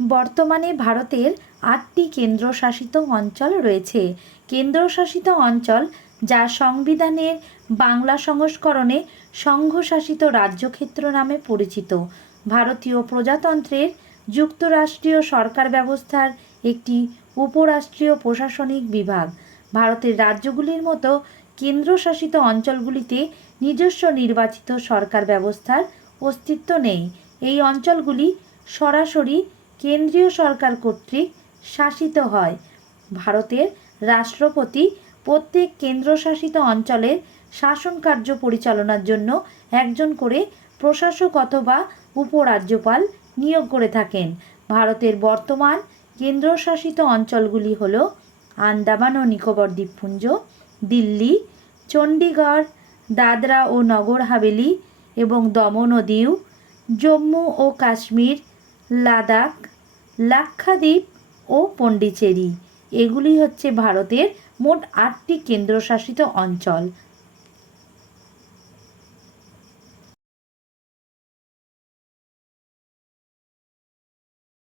বর্তমানে ভারতের আটটি কেন্দ্রশাসিত অঞ্চল রয়েছে। কেন্দ্রশাসিত অঞ্চল যা সংবিধানের বাংলা সংস্করণে সংঘশাসিত রাজ্যক্ষেত্র নামে পরিচিত। ভারতীয় প্রজাতন্ত্রের যুক্তরাষ্ট্রীয় সরকার ব্যবস্থার একটি উপরাষ্ট্রীয় প্রশাসনিক বিভাগ। ভারতের রাজ্যগুলির মতো কেন্দ্রশাসিত অঞ্চলগুলিতে নিজস্ব নির্বাচিত সরকার ব্যবস্থার অস্তিত্ব নেই। এই অঞ্চলগুলি সরাসরি কেন্দ্রীয় সরকার কর্তৃক শাসিত হয়। ভারতের রাষ্ট্রপতি প্রত্যেক কেন্দ্রশাসিত অঞ্চলের শাসন কার্য পরিচালনার জন্য একজন করে প্রশাসক অথবা উপরাজ্যপাল নিয়োগ করে থাকেন। ভারতের বর্তমান কেন্দ্রশাসিত অঞ্চলগুলি হল আন্দামান ও নিকোবর দ্বীপপুঞ্জ, দিল্লি, চণ্ডীগড়, দাদরা ও নগর হাভেলি এবং দমন ও দিউ, জম্মু ও কাশ্মীর, লাদাখ লাক্ষাদ্বীপ ও পণ্ডিচেরি এগুলি হচ্ছে ভারতের মোট আটটি কেন্দ্রশাসিত অঞ্চল।